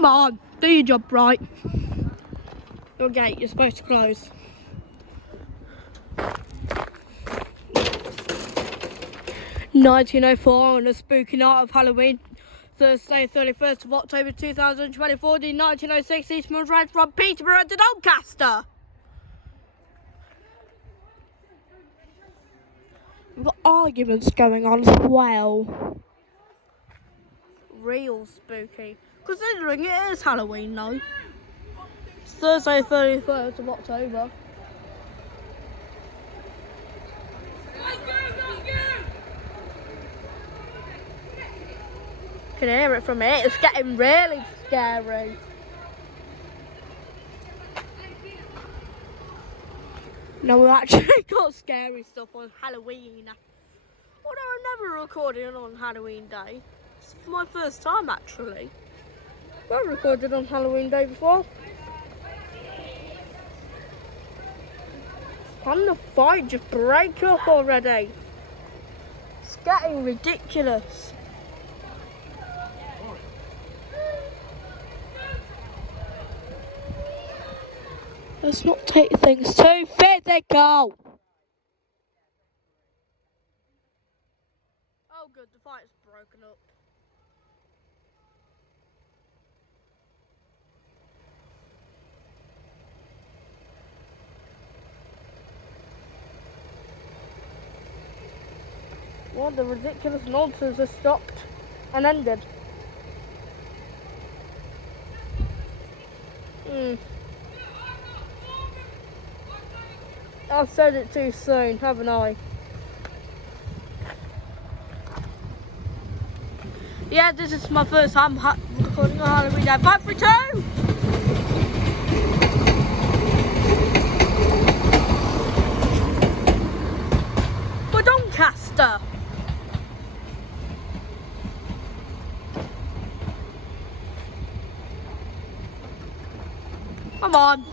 Come on, do your job right. Your gate, you're supposed to close. (1904) on a spooky night of Halloween, Thursday, 31st of October 2024, the 1906 Eastman Red from Peterborough to Doncaster. We've got arguments going on as well. Real spooky. Considering it is Halloween though. It's Thursday, 31st of October. Can hear it from here. It's getting really scary. No, we've actually got scary stuff on Halloween. Although I never recorded on Halloween Day. It's my first time actually. I've recorded on Halloween Day before. Can the fight just break up already? It's getting ridiculous. Let's not take things too physical. Oh good, the fight's broken up. Well, the ridiculous nonsense has stopped and ended. I've said it too soon, haven't I? Yeah, this is my first time recording on Halloween Day. 5 for 2! For Doncaster. Come on.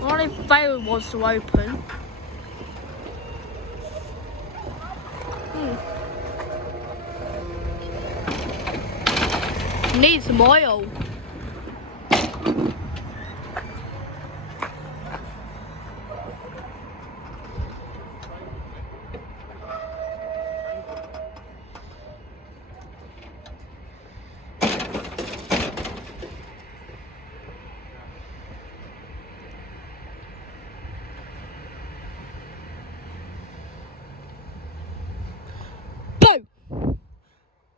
Only if Vale wants to open. Need some oil. Boom!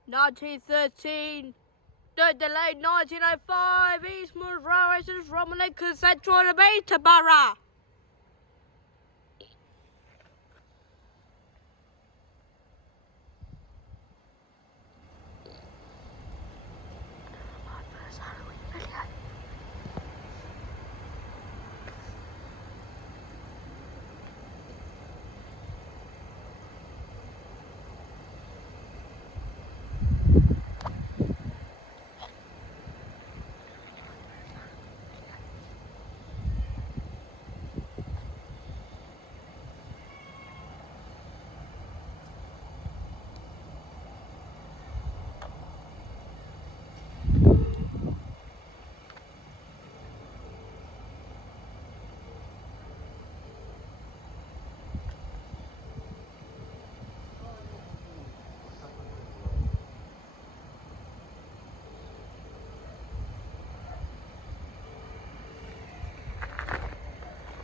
1913. The delayed 1905 Eastman Railway from Lincoln Central to Peterborough. My first Halloween video.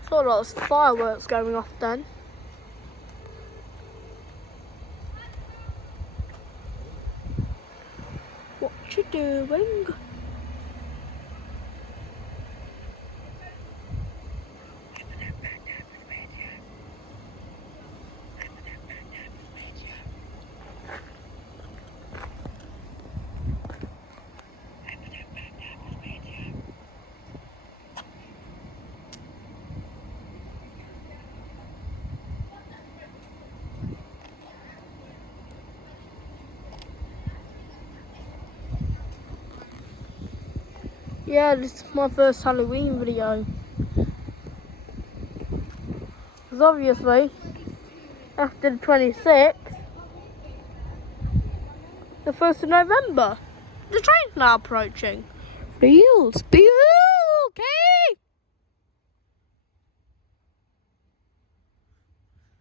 Saw lots of fireworks going off then. What you doing? Yeah, this is my first Halloween video. Because obviously, after the 26th, the 1st of November. The train's now approaching. Real spooky!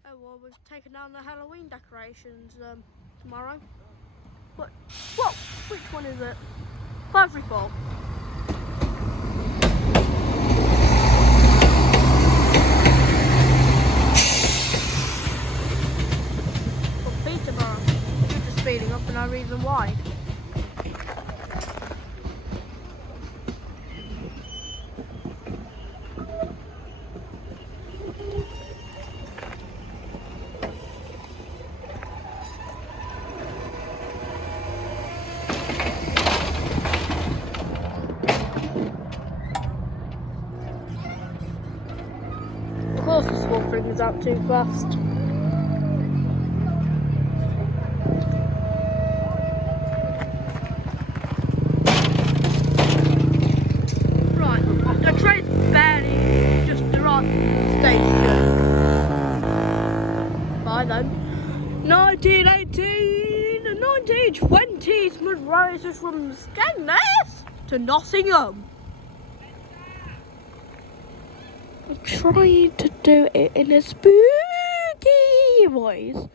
Oh well, we've taken down the Halloween decorations tomorrow. What? Whoa! Which one is it? 534. Peterborough. You're just speeding up for no reason why. Of course the small thing is out too fast. Then 1918 and 1920 Smooth races from Skegness to Nottingham. I'm trying to do it in a spooky voice.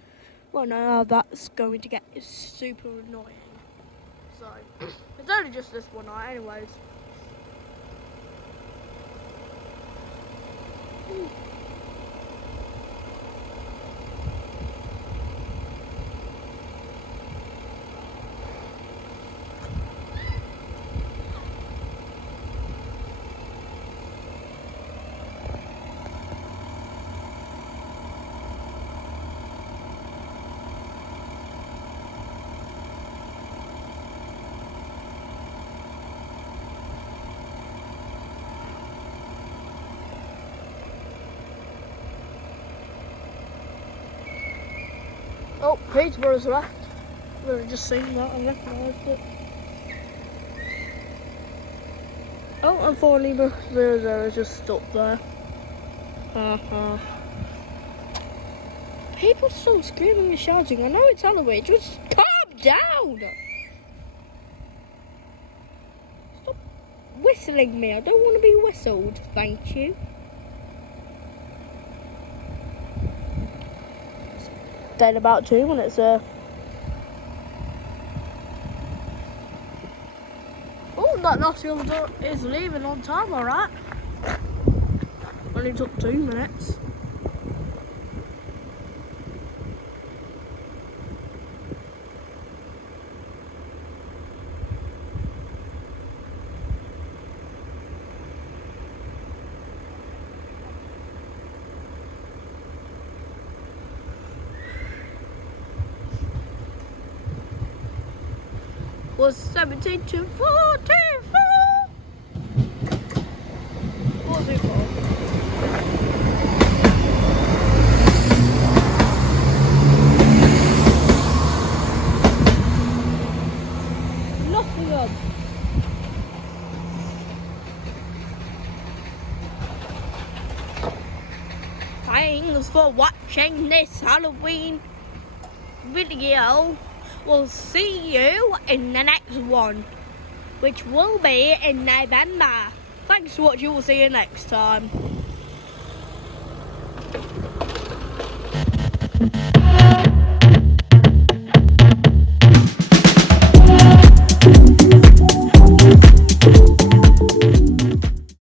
Well, no, that's going to get super annoying. So, it's only just this one night anyways. Oh, Peterborough's left. I've just seen that and recognised it. Oh, and 400 is just stuck there. People are still screaming and shouting. I know it's Halloween, just calm down! Stop whistling me. I don't want to be whistled, thank you. In about 2 minutes there. Oh, that Nottingham is leaving on time, alright. Only took 2 minutes. Was 17 to 44. 44. Nottingham. Thanks for watching this Halloween video. We'll see you in the next one, which will be in November. Thanks for watching. We'll see you next time.